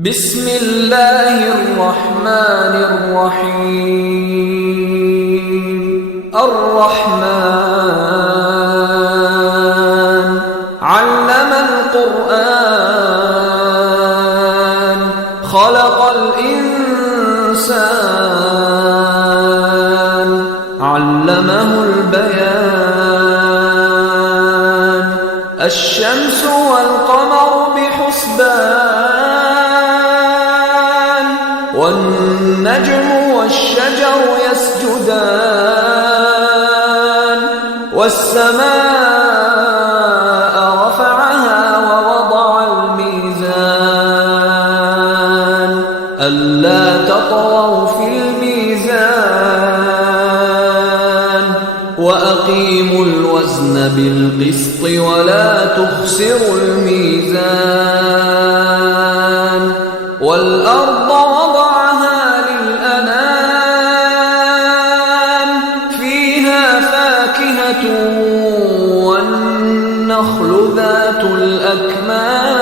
بسم الله الرحمن الرحيم الرحمن علم القرآن خلق الإنسان علمه البيان الشمس والقمر بحسبان والنجم والشجر يسجدان والسماء رفعها ووضع الميزان ألا تطغوا في الميزان وأقيموا الوزن بالقسط ولا تخسروا الميزان والأرض وضعها للأنام فيها فاكهة والنخل ذات الأكمام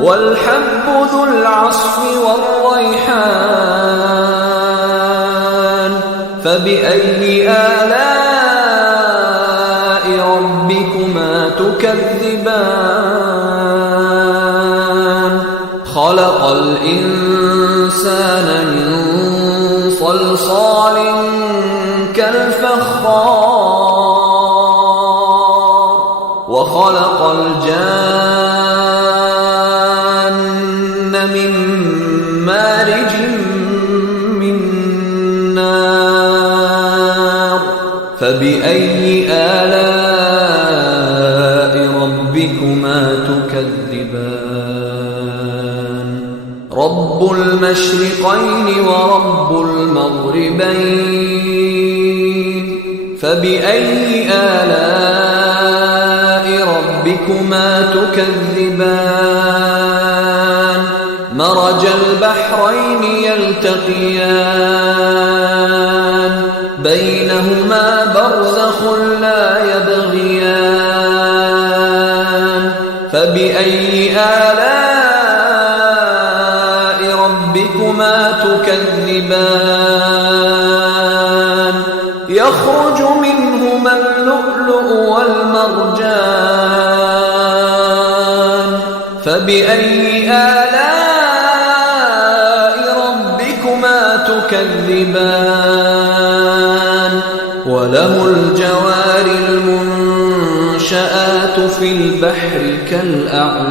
والحب ذو العصف والريحان فبأي آلاء ربكما تكذبان خلق الإنسان من صلصال كالفخار وخلق الجان من مارج من نار فبأي آلاء ربكما تكذبان رب المشرقين ورب المغربين فبأي آلاء ربكما تكذبان مرج البحرين يلتقيان بينهما برزخ لا يبغيان فبأي آلاء ربكما تكذبان يخرج منهما اللؤلؤ والمرجان فبأي آلاء ربكما تكذبان وله الجوار المنشآت في البحر كالأعلام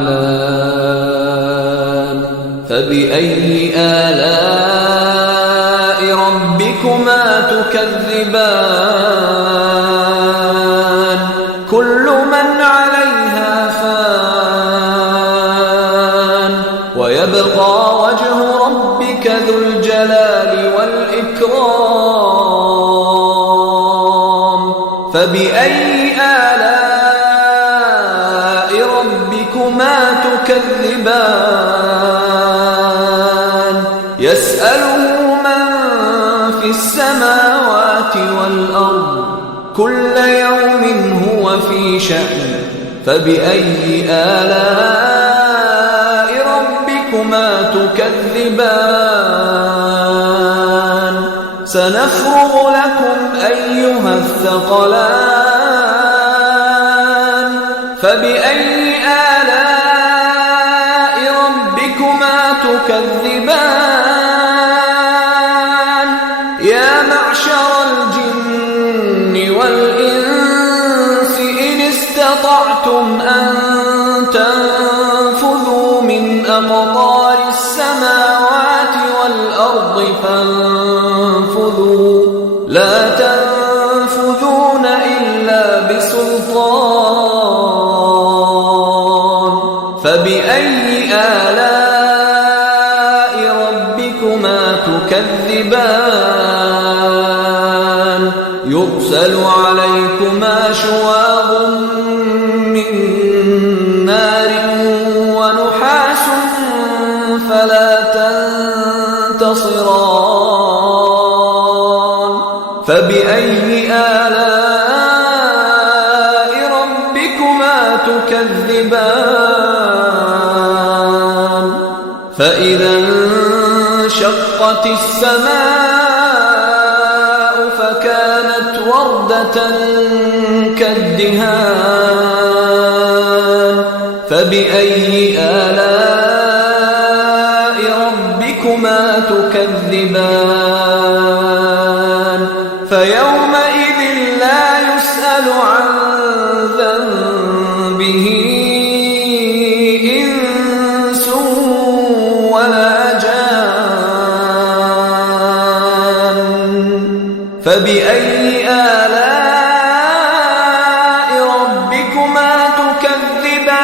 فبأي آلاء ربكما تكذبان كل من عليها فان ويبقى وجه ربك ذو الجلال والإكرام فبأي آلاء ربكما تكذبان يسأله من في السماوات والأرض كل يوم هو في شأن فبأي آلاء ربكما تكذبان سنفرغ لكم أيها الثقلان فبأي آلاء ربكما تكذبان يا معشر الجن والإنس إن استطعتم أن تنفذوا من أقطار السماوات والأرض فانفذوا لا تنفذون إلا بسلطان فبأي آلاء ربكما تكذبان يرسل عليكما شواظ من نار ونحاس فلا تنتصران فبأي آلاء ربكما تكذبان فإذا انشقت السماء فكانت وردة كالدهان فبأي آلاء ربكما تكذبان فيومئذ لا يسأل عن ذنبه إنس ولا جان فبأي آلاء ربكما تكذبان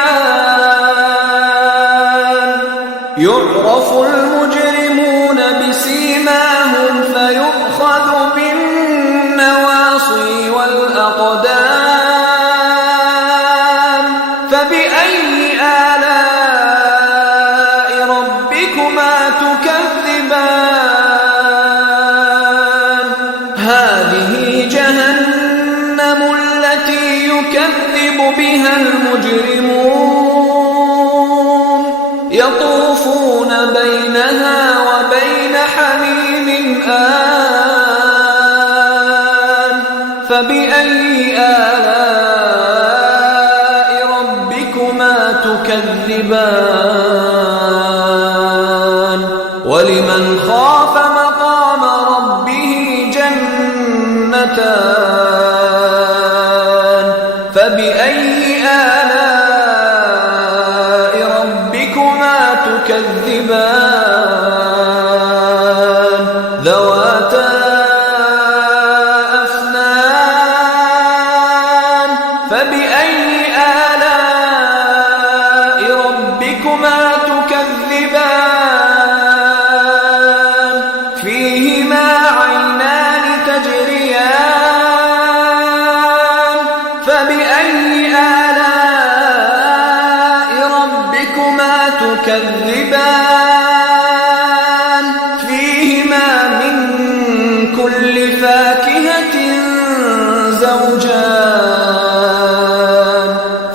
يعرف المجرمون بسيماهم فيؤخذ بالنواصي والأقدام فبأي آلاء ربكما تكذبان هذه جهنم التي يكذب بها المجرمون يطوفون بينها وبين حميم آن فبأي آلاء ربكما تكذبان ولمن خاف مقام ربه جنتان فبأي آلاء ربكما تكذبان ذواتا أفنان فبأي آلاء ربكما تكذبان فيهما عينان تجريان فبأي آلاء ربكما تكذبان فيهما من كل فاكهة زوجان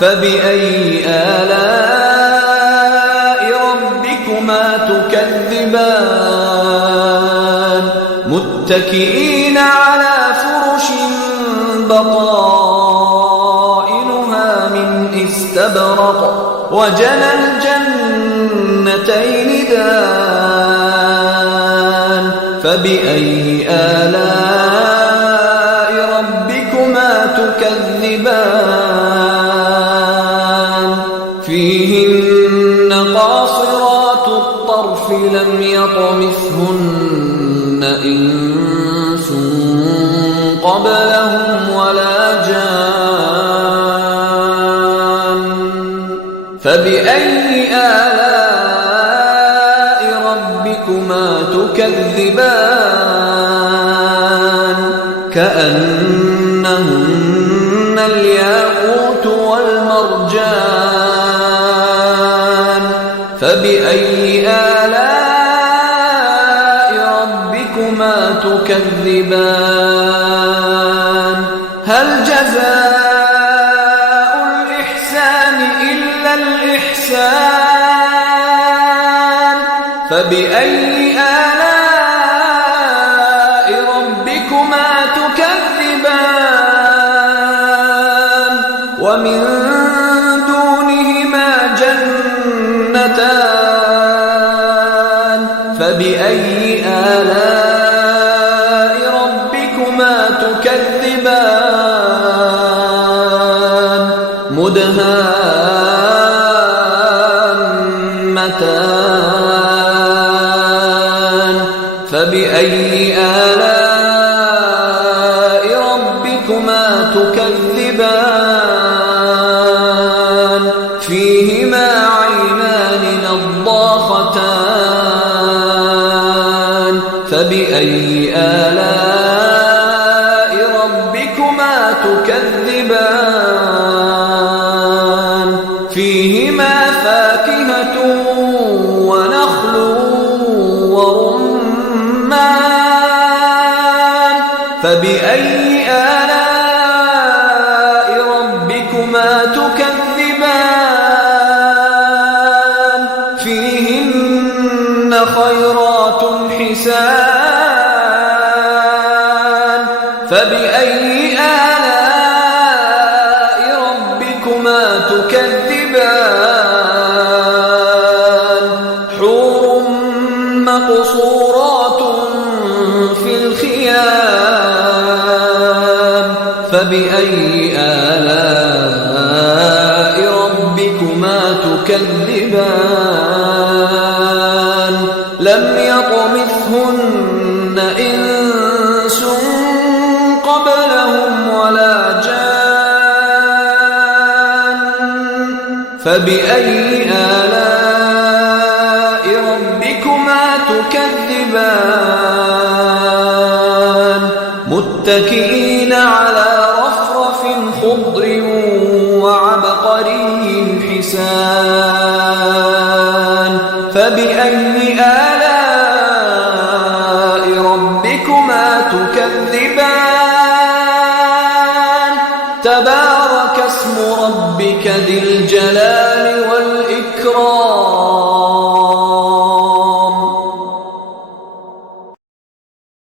فبأي آلاء ربكما تكذبان متكئين على فرش بطائنها من استبرق وجنى الجنتين دان فبأي آلاء ربكما تكذبان فيهن قاصرات الطرف لم يطمثهن إنس قبلهم ولا جان فبأي آلاء ربكما تكذبان كأنهن الياقوت والمرجان فبأي آلاء ربكما تكذبان هل جزاء الإحسان إلا الإحسان فبأي آلاء ربكما تكذبان ومن دونهما جنتان فبأي آلاء ربكما تكذبان مدهامتان فبأي آلاء ربكما تكذبان فيهما عينان نضاختان فبأي آلاء ربكما تكذبان فيهما فاكهة ونخل ورمان فبأي آلاء ربكما تكذبان فيهن حسان فبأي آلاء ربكما تكذبان حور مقصورات في الخيام فبأي آلاء ربكما تكذبان لم يطمثهن إنس قبلهم ولا جان فبأي آلاء ربكما تكذبان متكئين على رفرف خضر وعبقري حسان فبأي آلاء ربكما تكذبان تبارك اسم ربك ذي الجلال والإكرام